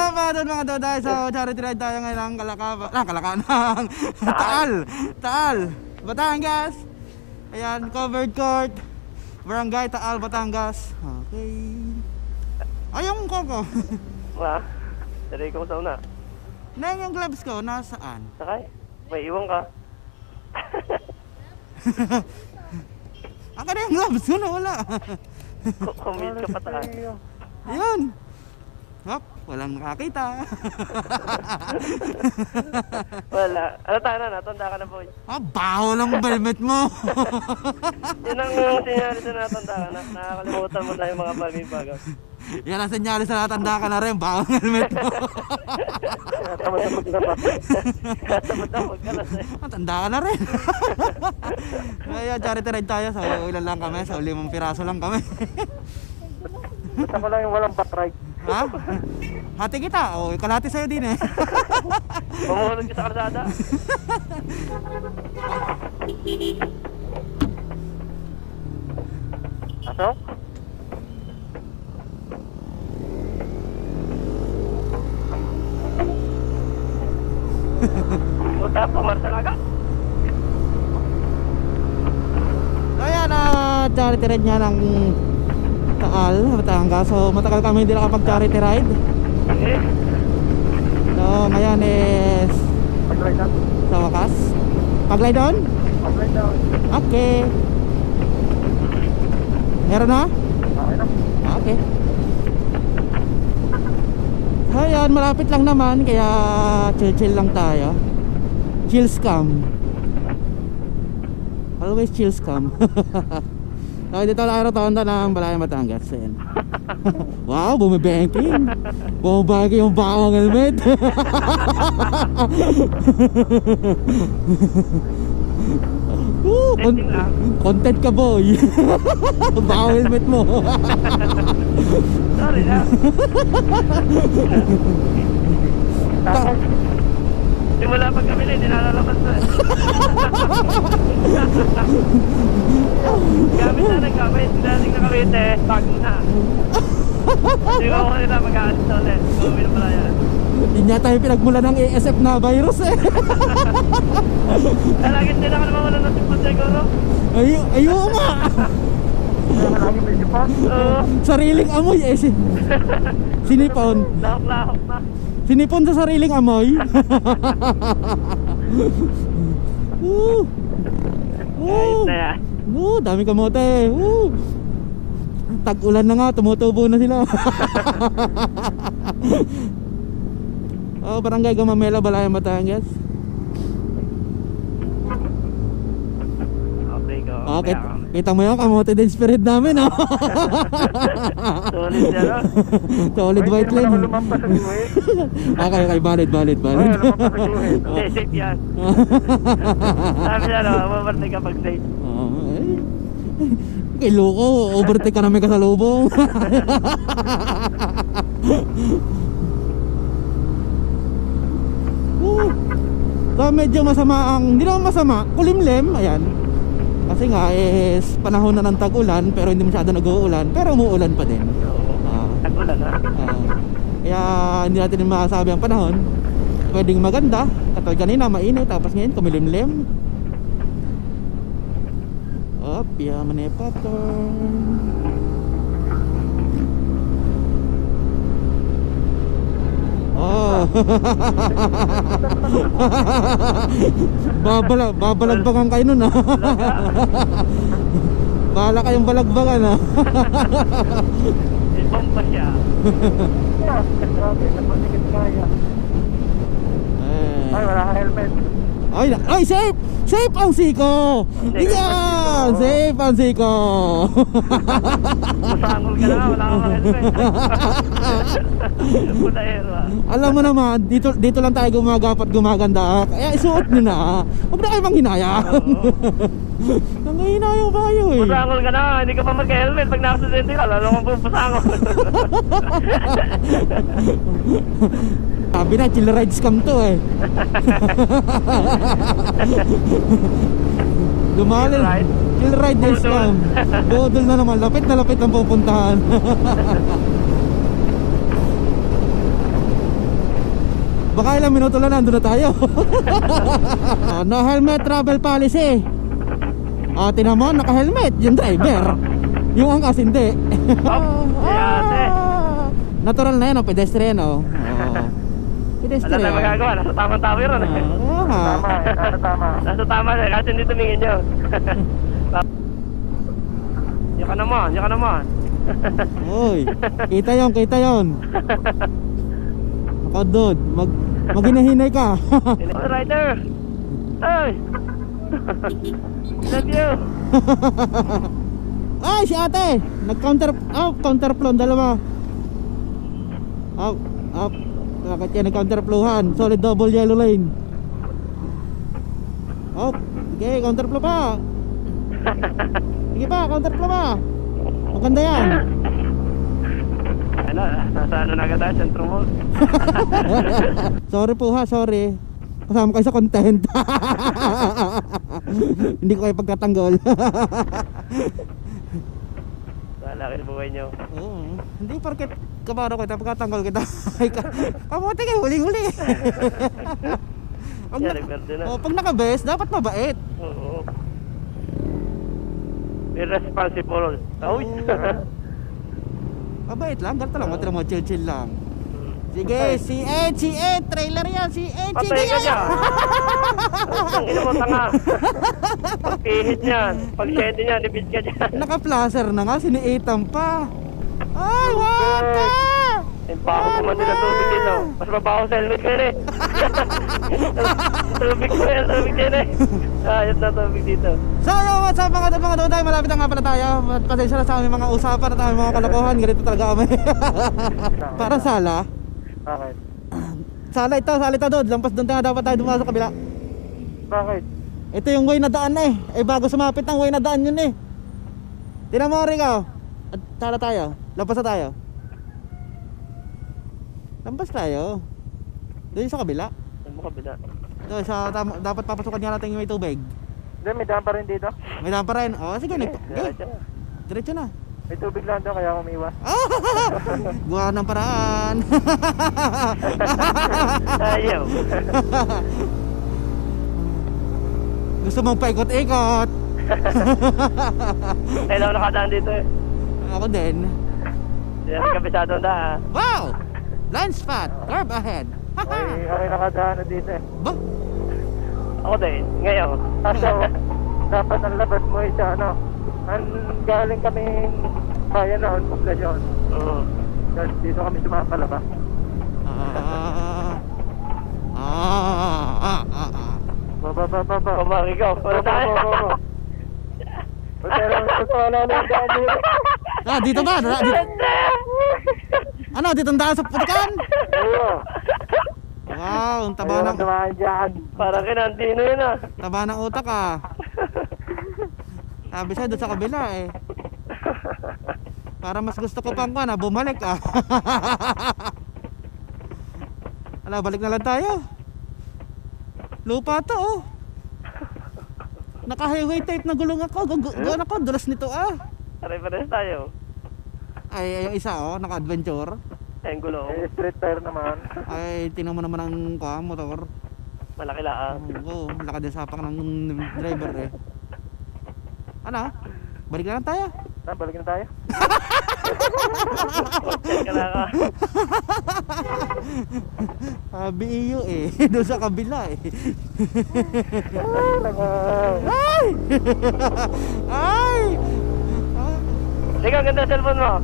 up mga doday? So charity ride tayo ngayon ng Taal, Batangas. Ayan, covered court, Barangay Taal, Batangas. Okay. Ay, yung koko. Wala. Dari ko sa una. Nang yung gloves ko, nasaan? Sakay. May iwan ka. Aka na yung gloves ko, wala. Commit ka pa tayo. Ayun. Hop, walang nakakita. Wala. Ano tayo na? Natanda ka na, boy. Baho lang helmet mo. Yun ang sinyalis na natanda ka na. Nakakalimutan mo tayo mga bagay-bagay. Yan ang senyalis na natanda ka na rin. Baho ang helmet mo. Tamad-tamad ka pa. Tamad-tamad ka na sa'yo. Tanda ka na rin. Kaya charity ride tayo. So ilan lang kami. So 5 piraso lang kami. Basta ko lang yung walang back ride. Ha? Hati kita. O, kalahati sa'yo din eh. Pumuhulog ka sa kalsada. Asok? Puta, pumarsa agad. So ayan, charity ride niya ng Taal, Batangas. So matagal kami hindi nakapag-charity ride. Okay. So ngayon is Pag-ride down. sa wakas. Pag-lie down? Pag-ride down. Okay. Meron na? Okay na. Okay. So ayan, malapit lang naman. Kaya chill lang tayo. Chill scam. Always chill scam. So dito lang rotonda ng Balayan, Batangas. Ayan. Wow, bumibengking. Bumabagi yung bawang helmet. Content ka, boy. Bawang helmet mo. Sorry na. Tapos, simula pag kami na, hindi nalalabas na. Gamit na ng gamit. Dating na gamit eh, bago na. Hindi ko ako nila mag-aalis na ulit. Gawin na pala yan. Hindi niya tayo pinagmula ng ASF na virus eh. Lagi din ako naman wala ng sipon siguro. Ayun nga. Lagi may sipon? Oo. Sariling amoy eh. Sinipon. Lahok-lahok na. Sinipon sa sariling amoy. Ayos na yan. Dami kamote. Tag-ulan na nga, tumutubo na sila. Barangay Gamamela, Balayan, Batangas. Okay, kita mo yung kamote din spirit namin, oh. Solid yan, oh. Solid white line. Okay, valid. Safe yan. Sabi na, no, mamartig kapag safe. Kay loko, overtake ka namin kasalubong. So medyo masama ang, hindi naman masama, kulimlim, ayan. Kasi nga is panahon na ng tag-ulan, pero hindi masyado nag-uulan, pero umuulan pa din. Tag-ulan na? Kaya hindi natin masasabi ang panahon. Pwedeng maganda, katulad kanina mainit, tapos ngayon kumilimlim. Yaman eh pattern. Babalagbagan kayo nun ah. Bahala kayong balagbagan ah. Ibang pa siya. Ay, wala ka helmet. Ay, safe! Safe ang siko! Yan! Safe ang siko! Masangol ka na, wala kang helmet. Puta hero ah. Alam mo naman, dito lang tayo gumaganda. Kaya isuot nyo na. Huwag na kayo manghinayang. Nanghihinayang kayo eh. Masangol ka na, hindi ka pa mag-helmet. Pag nakasidente ka, lalo kang pupasangol. Sabi na, chill ride scam to eh. Lumalil. Chill ride na scam. Bodol na naman, lapit na lapit ang pupuntahan. Baka ilang minuto lang nandun na tayo. No helmet travel policy. Tinan mo, naka-helmet yung driver. Yung angkas hindi. Yate. Natural na yan, pedestrian oh. Wala Pedestrian. tayong magagawa. Nasa tamang tao yun. Tama. Nasa tama na. Kasi hindi tumingin yun. Yan ka naman. Uy, kita yon. Ako doon, maghinahinay ka. Rider! Ay! Love you! Ay, si ate! Counterflow, dalawa. Up. Bakit yan nag-counterflowhan? Solid double yellow lane. Okay, counterflow pa. Sige pa, counterflow pa. Maganda yan. Ano, nasa ano na agad tayo, Centro Mall. Sorry po ha, sorry. Kasama kayo sa content. Hindi ko kayo pagkatanggol. Wala kayo buhay nyo. Oo. Hindi porket kabaro ko, pagkatanggol kita. Kamuti kayo, huling-huli. Verde na. Pag naka-best, dapat mabait. Oo. Irresponsible. Uy! Mabait lang, ganito lang. Matira mo, chill lang. Sige, C8, trailer yan, C8, Patay ka dyan! Ang ina mo, tanga! Pagpihit niyan, pag-7 niyan, ibig ka dyan. Naka-placer na nga, siniitan pa. Ay, waka! Yung baho kumandi ng tubig dito. Mas mabaho sa helmet ko yun eh. Tubig ko yan, tubig din eh. Ayos na tubig dito. So, what's up mga doday? Malapit na nga pala tayo. Pasensya na sa aming mga usapan at aming mga kalokohan. Ganito talaga kami. Parang sala. Bakit? Sala ito doon. Lampas doon nga dapat tayo dumaan sa kabila. Bakit? Ito yung way na daan eh. Bago sumapit ng way na daan yun eh. Tinan mo, Rico. At sala tayo. Lampas na tayo. Lampas tayo. Doon sa kabila. Saan mo kabila? Doon dapat papasukan nga natin yung may tubig. Hindi, may daan pa rin dito. May daan pa rin. Sige, diretso na. May tubig lang doon kaya umiwas. Gawa ng paraan. Ayaw. Gusto mong paikot-ikot. Kailangan nakadaan dito eh. Ako din. Hindi na kabisado ang daan. Wow! Blind spot. Curve ahead. Ay nakadaan na dito eh. Ba? Ako din, ngayon. Kaso, dapat ang labas mo ay sa ano. Galing kami bayan na, poblasyon. Oo. Dahil dito kami sumapalabas. Baba. Kumari ka. Wala tayo. Pero wala na yung daan dito. Dito ba? Ano, dito ang daan sa putikan? Oo. Wow, ang taba ng... Parang kinantino yun ah. Taba ng utak ah. Sabi siya doon sa kabila eh. Para mas gusto ko pang bumalik ah. Ala, balik na lang tayo. Lupa to oh. Naka-highway type na gulong ako. Gano'n ako, dulas nito ah. Pare-pares tayo. Ay, yung isa oh, naka-adventure. Ang gulong. Street tire naman. Ay, tingnan mo naman ang motor. Malaki lang. Oo, laki din sapak ng driver eh. Ano? Balik na lang tayo. Balik na tayo. Check lang ka. Sabi iyo eh. Doon sa kabila eh. Ay! Ay! Sige, ang ganda cellphone mo.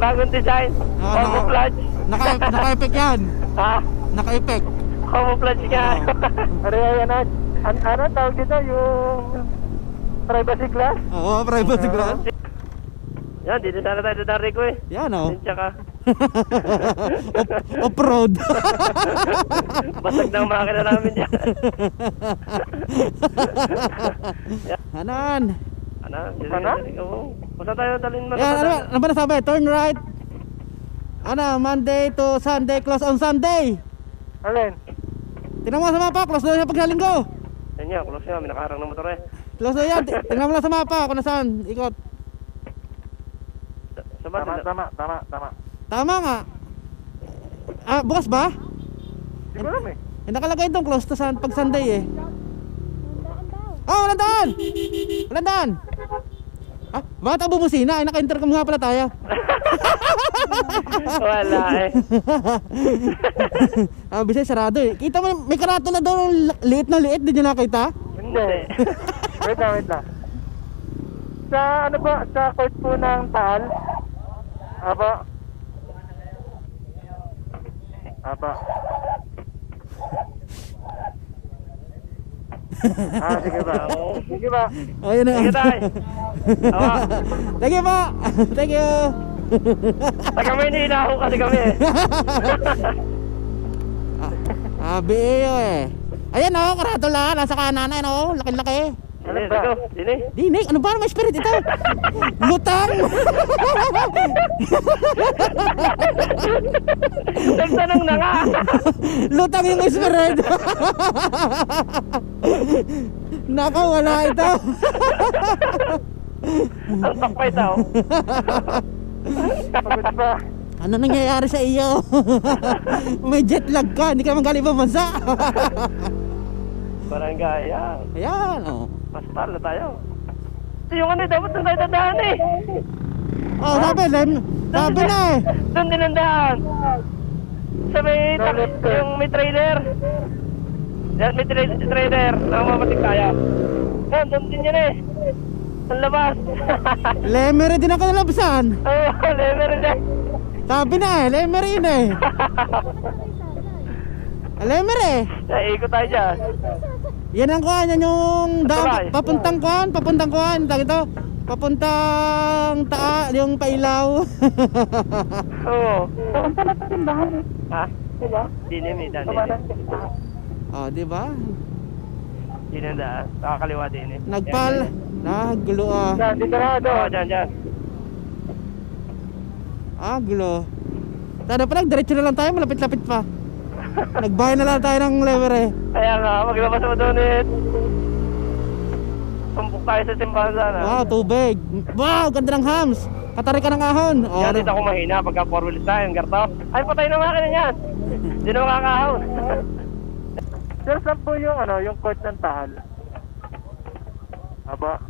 Bagong design. Camouflage. Naka-effect yan. Ha? Naka-effect. Camouflage ka. Ano tawag dito? Yung privacy glass? Oo, privacy glass. Yan, dito sana tayo dadari ko eh. Yan o. Sinsya ka. Off-road. Basag na ang makina namin dyan. Hanan. Ano? Basta tayo dalhin mo. Ano ba nasabi? Turn right. Monday to Sunday, close on Sunday. Alin? Tingnan mo sa mapa, close na siya pag linggo. Yan niya, close nga, may nakaharang ng motor eh. Close na yan, tingnan mo lang sa mapa kung nasaan, ikot. Tama. Tama nga. bukas ba? Hindi ko alam eh. Nakalagay doon close to pag Sunday eh. Oh, walang daan! Walang daan! Ah, bakit ako bumusina? Ay, naka-intercom nga pala tayo. Wala eh. Bisay, sarado eh. Kita mo, may karato na doon, liit na liit, di nyo nakita? Hindi. Wait lang. Sa ano ba? Sa court po ng Taal? Apa? Sige ba? Sige ba? Oh, yun na. Sige tayo. Awa. Thank you po! Thank you! Taga Maynila ako kasi kami eh. BAO eh. Ayan o, karato lang. Nasa kanan na, no? Laki-laki. Dini, go. Dini. Dinig, ano ba? May spirit ito? Lutang! Nagtanong na nga. Lutang yung spirit! Naka, wala ito. Ang takpay tao. Pagod pa. Ano nangyayari sa iyo? May jet lag ka, hindi ka magaling ibang bansa. Barangay, yan. Ayan, oh. Mas talo tayo. Yung ano, dapat doon tayo dadaan eh. Oh, sabi na eh. Doon din ang daan. Sa may, yung may trailer. Yan, may trailer. Nakamamatik tayo. Yan, doon din yan eh. Ang labas. Lemery din ako nalabsan. Oo, lemer dyan. Sabi na eh, lemery yun eh. Lemery eh. Ikot tayo dyan. Yan ang kuhan, yan yung Sabay. papuntang kuhan, tag ito. Papuntang yung pailaw. Oo. Papunta na pa rin bahay. Ha? Diba? Dinim eh, daan. Oh, di ba? Dinim daan. Nakakaliwa din eh. Gulo ah. Dyan, dito na ito. Oo, dyan. Gulo. Sana pa diretso na lang tayo, malapit-lapit pa. Nagbahay na lang tayo ng lever eh. Kaya nga, maglabas mo doon eh. Tumpok tayo sa simbahan sana. Wow, tubig. Wow, ganda ng hams. Katari ka ng ahon. Oh, Yan, dito ako mahina pagka 4 wheels tayo, Garto. Ay, patay na makina niyan. Hindi na makakahon. Sir, saan po yung, yung court ng Tahal? Aba.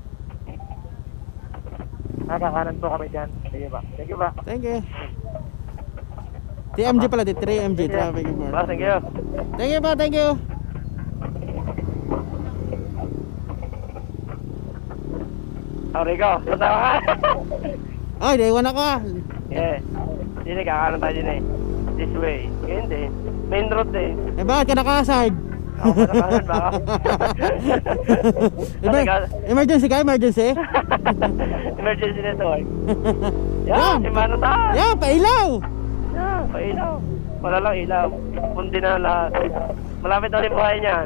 Nakakanan po kami dyan. Sige ba? thank you. TMG pala, 3MG, traffic report. Thank you. Thank you po, thank you. Rico, tatawa ka. Ay, naiwan ako ah. Yeah. Hindi, kakanan tayo din eh. This way. Ngayon din. Main road din. Eh bakit ka nakasard? Ako pa nakanan baka. Emergency ka, emergency? Emergency network. Yan, simano tayo. Yan, pailaw. Yan, pailaw. Wala lang ilaw. Pundi na lahat. Malapit na rin buhay niya.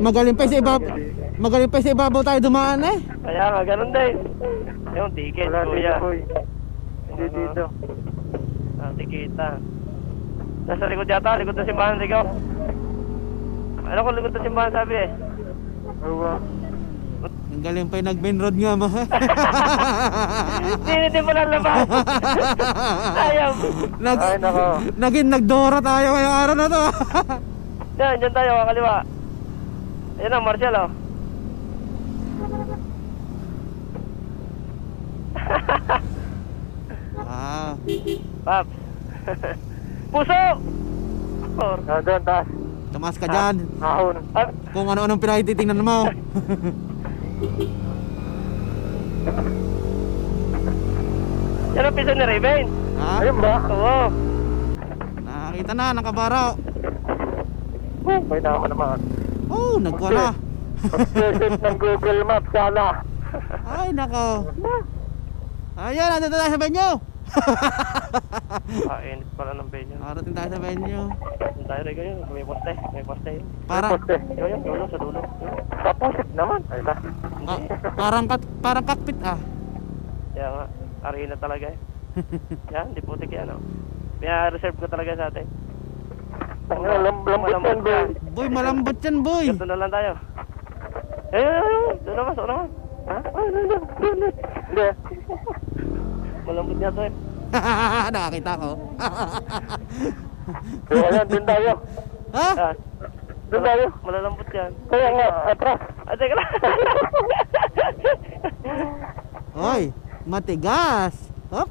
Magaling pa sa ibabaw tayo dumaan eh. Kaya nga, ganun din. Yung ticket, kuya. Hindi dito. Tikita. Nasa likod yata, likod ng simbahan, Rico. Ano kung likod ng simbahan sabi eh? Ang galing pa yung nag-main road nga ma. Hindi mo lalabas. Ayaw. Ay, nako. Nagdora tayo ngayong araw na to. Dyan tayo, kakaliwa. Ayan ang Marshall, oh. Paps. Puso! Doon, taas. Tumas ka dyan. Ahon. Kung ano-anong pinakititingnan mo. Yan ang piso ni Raven. Ha? Ayun ba? Oo. Nakakita na, nakabaraw. May naman naman. Oh, nagkuha na. Pag-visit ng Google Maps, sana. Ay, nako. Ayan, nandito tayo sa venue. Init pala ng venue. Arating tayo sa venue. Doon tayo rin kayo, may poste yun. Para- May poste. Yung dulo, sa dulo. Tapusit naman. Ay na. Parang cockpit ah. Kaya nga, arena talaga eh. Yan, di putik yan oh. Pina-reserve ko talaga sa atin. Lambot yan, boy. Boy, malambot yan, boy. Ganto na lang tayo. Ayun, doon naman, Ha? Ay, doon. Hindi. Malambot niya to eh. Nakakita ko. So, ayan, dun tayo. Ha? Ah, dun tayo. Malalambot yan. Kaya nga, atras. Ah, teka lang. Hoy, matigas. Hop.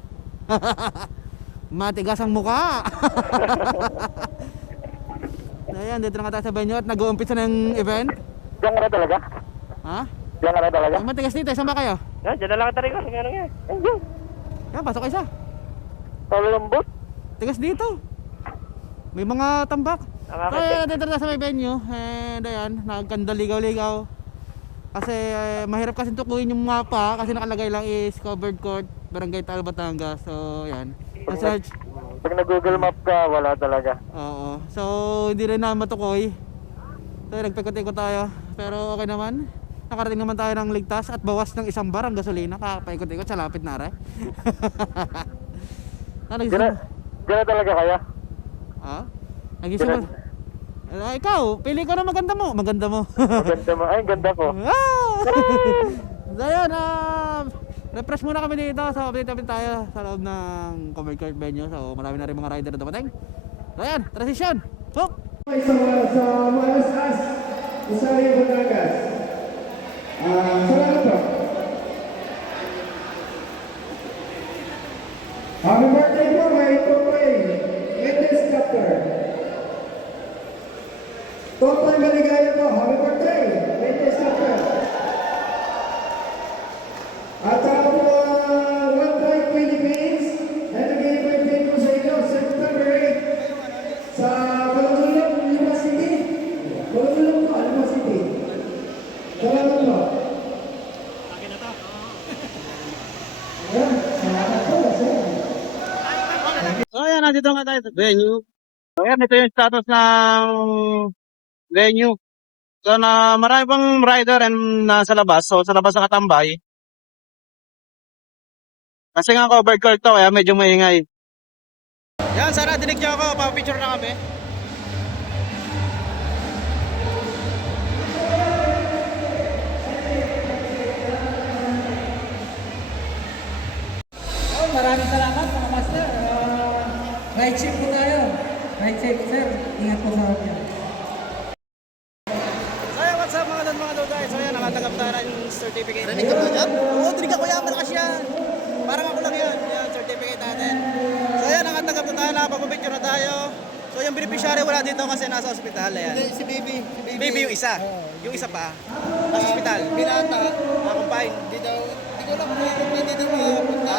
Matigas ang mukha. Ayan, dito na nga tayo sa venue at nag-uumpisa ng event. Diyan ka na talaga? Ha? Diyan ka na talaga? Ang matigas dito, saan ba kayo? Yan, dyan na lang tayo. Ano nga? Ayun. Yan, pasok kayo isa. Malalambot. Tigas dito. May mga tambak. So ayan, dito na sa may venue. And ayan, nagkandaligaw-ligaw. Kasi mahirap kasi tukuyin yung mapa kasi nakalagay lang is covered court, Barangay Tal, Batangas. So ayan. Search. Pag nag-Google Map ka, wala talaga. Oo. So hindi rin na matukoy. So nagpikot-ikot tayo. Pero okay naman. Nakarating naman tayo ng ligtas at bawas ng 1 bar ang gasolina. Paikot-ikot sa lapit na rin. Diyan na talaga kaya? Ha? Nagising mo? Ikaw, pili ko na maganda mo. Maganda mo. Maganda mo. Ay, ganda ko. So yun, refresh muna kami dito. So update tayo sa loob ng covered court venue. So marami na rin mga rider na dumating. So yan, transition. Hook! Sa Malasas, Rosario, Batangas. Salamat po. Happy birthday po kay Totoy, latest chapter. Totoy maligaya po, happy birthday, latest chapter. At ako po, One Pride Philippines, and again, birthday po sa inyo, September 8, sa Balagulong, Lima City. Balagulong po, Lima City. Salamat po. Akin na to. Ayan, salamat po, sir. So ayan, nandito nga tayo sa venue. So ayan, ito yung status ng venue. So na marami pang rider and nasa labas. So sa labas nakatambay. Kasi nga covered court to, kaya medyo maingay. Yan, sana dinig niyo ako. Pa-picture na kami. Maraming salamat mga master. Ride safe po tayo. Ride safe sir. Ingat po sa akin. So ayan, what's up mga dod guys? So ayan, nakatanggap tayo ng certificate. Rinig ka ba dyan? Oo, dinig ako yan, malakas yan. Parang ako lang yan, yan, certificate natin. So ayan, nakatanggap na tayo, nakapag-picture na tayo. So yung beneficiary wala dito kasi nasa ospital, ayan. Si Baby. Baby yung isa, yung isa pa, nasa ospital. Binata. Combine. Hindi ko alam kung hindi daw mapunta.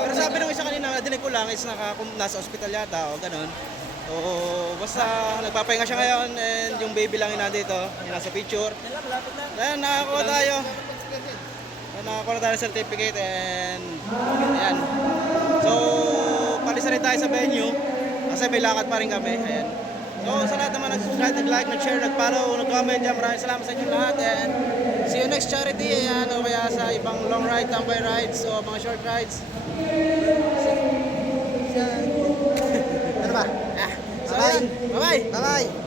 Pero sabi nung isa kanina, dinig ko lang is nasa ospital yata o ganun. So basta nagpapahinga siya ngayon and yung baby lang yung nandito, yung nasa picture. Ayan, nakakuha tayo. Nakakuha na tayo ng certificate and ayan. So palisan rin tayo sa venue kasi may lakad pa rin kami. Ayan. So sa lahat naman nag-subscribe, nag-like, nag-share, nag-follow, nag-comment dyan. Maraming salamat sa inyo lahat and see you next charity. Ayan, o kaya sa ibang long ride, tambay rides o mga short rides. Ano ba? So, bye-bye. Bye-bye.